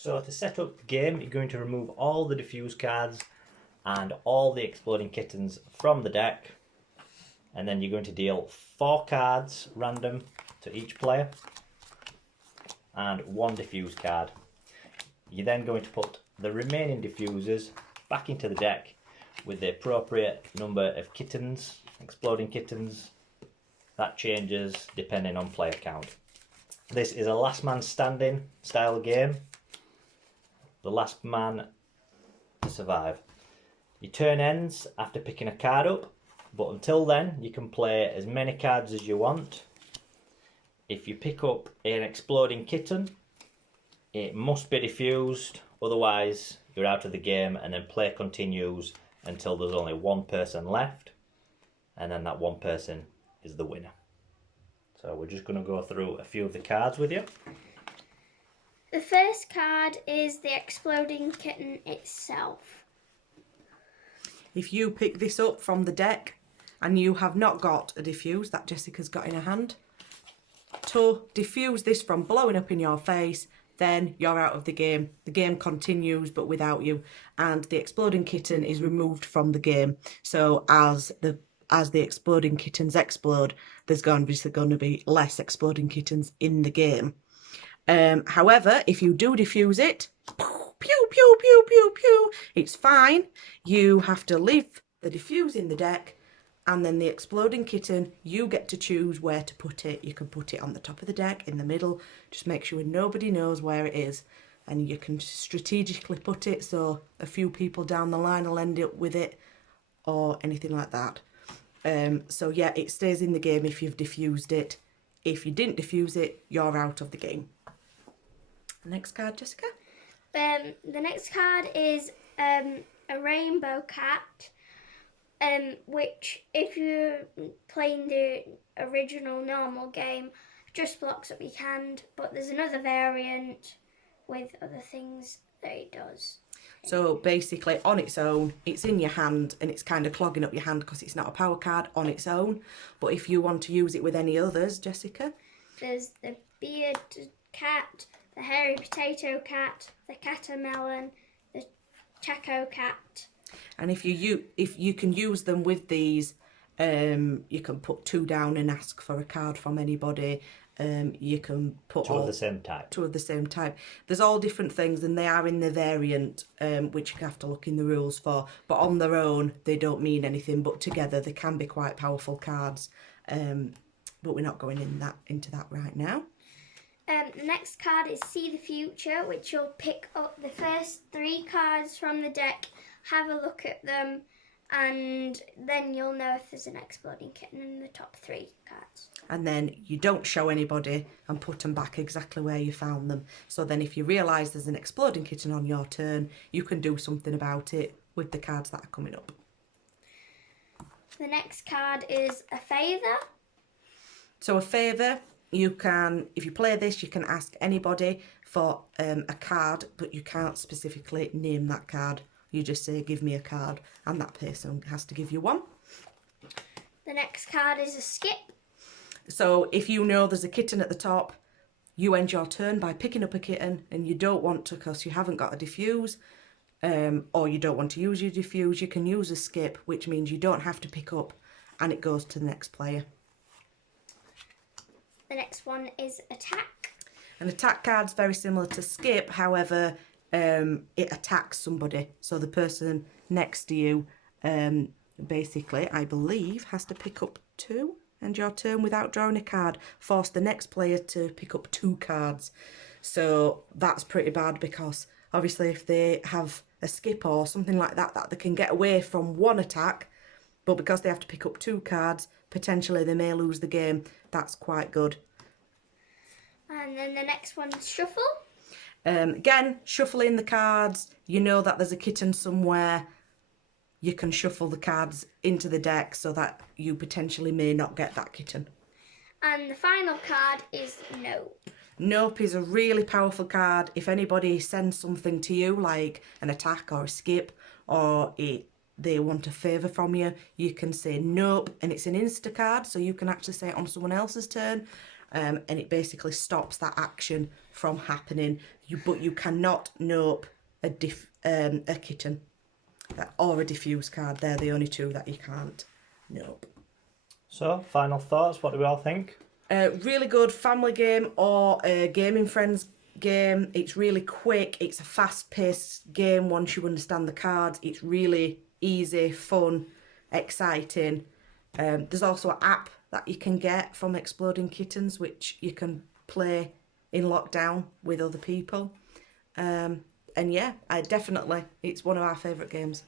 So to set up the game, you're going to remove all the diffuse cards and all the exploding kittens from the deck, and then you're going to deal 4 cards random to each player and 1 diffuse card. You're then going to put the remaining diffusers back into the deck with the appropriate number of kittens, exploding kittens. That changes depending on player count. This is a last man standing style game. The last man to survive. Your turn ends after picking a card up, but until then you can play as many cards as you want. If you pick up an exploding kitten, it must be diffused, otherwise you're out of the game, and then play continues until there's only one person left, and then that one person is the winner. So we're just going to go through a few of the cards with you. The first card is the exploding kitten itself. If you pick this up from the deck and you have not got a diffuse that Jessica's got in her hand, to diffuse this from blowing up in your face, then you're out of the game. The game continues but without you, and the exploding kitten is removed from the game. So as the exploding kittens explode, there's going to be less exploding kittens in the game. However, if you do diffuse it, pew, pew, pew, pew, pew, it's fine. You have to leave the diffuse in the deck, and then the exploding kitten, you get to choose where to put it. You can put it on the top of the deck, in the middle, just make sure nobody knows where it is. And you can strategically put it so a few people down the line will end up with it, or anything like that. So yeah, it stays in the game if you've diffused it. If you didn't diffuse it, you're out of the game. Next card, Jessica. The next card is a rainbow cat, which if you're playing the original normal game, just blocks up your hand, but there's another variant with other things that it does. So basically on its own, it's in your hand and it's kind of clogging up your hand because it's not a power card on its own. But if you want to use it with any others, Jessica? There's the bearded cat, the hairy potato cat, the catermelon, the Chaco cat. And if you can use them with these, you can put 2 down and ask for a card from anybody. You can put 2 of the same type. 2 of the same type. There's all different things, and they are in the variant, which you have to look in the rules for. But on their own, they don't mean anything. But together, they can be quite powerful cards. But we're not going into that right now. The next card is See the Future, which you'll pick up the first 3 cards from the deck, have a look at them, and then you'll know if there's an exploding kitten in the top 3 cards. And then you don't show anybody and put them back exactly where you found them. So then if you realise there's an exploding kitten on your turn, you can do something about it with the cards that are coming up. The next card is a favour. So a favour, you can, if you play this, you can ask anybody for a card, but you can't specifically name that card. You just say, give me a card, and that person has to give you one. The next card is a skip. So if you know there's a kitten at the top, you end your turn by picking up a kitten, and you don't want to, because you haven't got a diffuse, or you don't want to use your diffuse, you can use a skip, which means you don't have to pick up, and it goes to the next player. The next one is attack. An attack card's very similar to skip, however, it attacks somebody. So the person next to you, basically, I believe, has to pick up 2, end your turn without drawing a card. Force the next player to pick up 2 cards. So that's pretty bad, because obviously if they have a skip or something like that, that they can get away from 1 attack, but because they have to pick up 2 cards, potentially they may lose the game. That's quite good. And then the next one is shuffle. Again, shuffling the cards. You know that there's a kitten somewhere. You can shuffle the cards into the deck so that you potentially may not get that kitten. And the final card is Nope. Nope is a really powerful card. If anybody sends something to you, like an attack or a skip, or they want a favour from you, you can say nope, and it's an insta card, so you can actually say it on someone else's turn. and it basically stops that action from happening. But you cannot nope a kitten or a diffuse card. They're the only two that you can't nope. So, final thoughts. What do we all think? Really good family game or a gaming friends game. It's really quick. It's a fast-paced game once you understand the cards. It's really easy, fun, exciting. There's also an app that you can get from Exploding Kittens, which you can play in lockdown with other people. And yeah, it's one of our favourite games.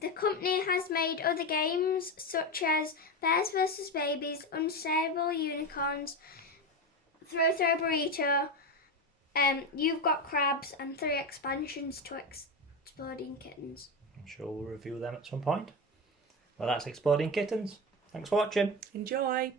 The company has made other games such as Bears vs Babies, Unstable Unicorns, Throw Burrito, You've Got Crabs, and 3 expansions to Exploding Kittens. I'm sure we'll review them at some point. Well, that's Exploding Kittens. Thanks for watching. Enjoy!